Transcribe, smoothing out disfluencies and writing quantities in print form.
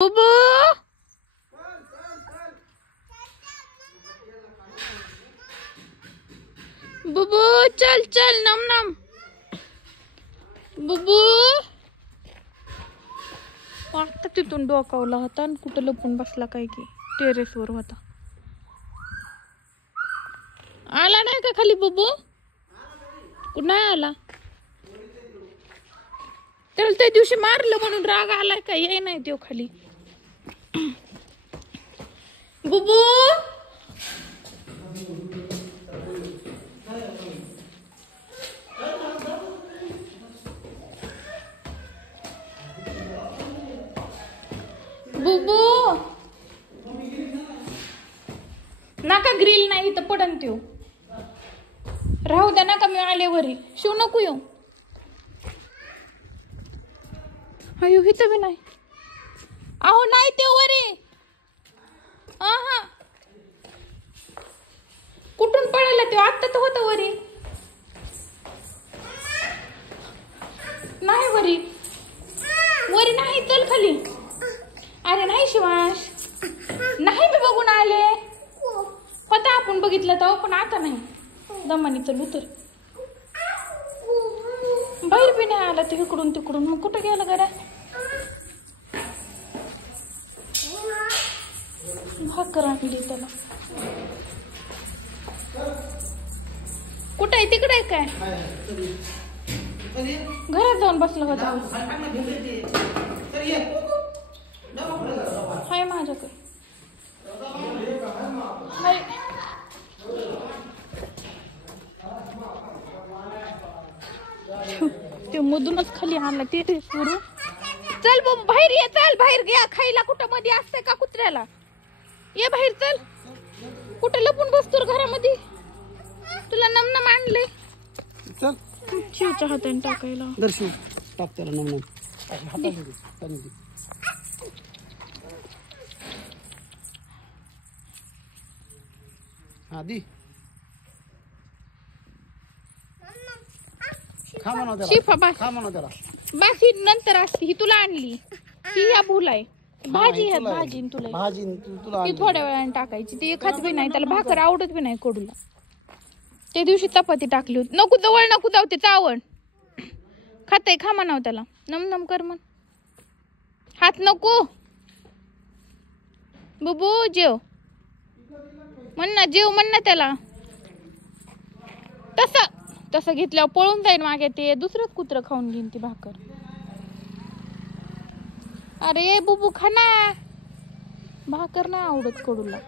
बुबू बुबू चल चल नम नम बुबू आता तिथून डोकावला होता आणि कुठं लपून बसला काय की टेरेसवर होता. आला नाही का खाली बुबू? कुठं नाही आला? त्याला त्या दिवशी मारलं म्हणून राग आलाय का? ये नाही तो खाली. बुबू बुबू नका ग्रिल नाही तर पडन त्यो. राहू द्या नका मी आल्यावरी शिव नको येऊ. अयो हिथं बी नाही. अहो नाही ते वरी. हा कुठून पळाला त्यो? आत्ता तर होतं वरी. नाही वरी वरी नाही. चल खाली. अरे नाही शिवांश नाही मी बघून आले होता. आपण बघितलं तर पण आता नाही. दमानी चल उतर. बाहेर बी नाही आला ते इकडून तिकडून. मग कुठं गेला गड्या? भाकर आणली त्याला. कुठं आहे? तिकडे आहे काय? घरात जाऊन बसला होता. हाय माझ्याकडे. ते मधूनच खाली आणला ते सुरू. चल बाबा बाहेर ये. चल बाहेर घ्या खायला. कुठं मध्ये असतंय का कुत्र्याला? ये बाहेर चल. कुठं लपून बसतो घरामध्ये? तुला नमनम आणले. चल शिवच्या हाताने टाकायला. दर्शन टाक त्याला नमनम. आधी खा म्हणा त्याला. शिफा बस. खा म्हणा त्याला. बस ही नंतर असते. ही तुला आणली. ही ह्या भूल आहे. भाजी आहे भाजी तुला. भाजी तुला ती थोड्या वेळाने टाकायची. ती खात बी नाही. त्याला भाकर आवडत बी नाही कडूला. त्या दिवशी चपाती टाकली होती. नको जवळ नको जाऊ. ते चावण खाते. खा म्हणाव त्याला. नम कर म्हण. हात नको. बुबू जेव म्हण ना. जेव म्हण ना त्याला. तसं घेतल्यावर पळून जाईल मागे. ते दुसरंच कुत्रं खाऊन घेईन ती भाकर. अरे बुबू खा ना. भाकर नाही आवडत कडूला.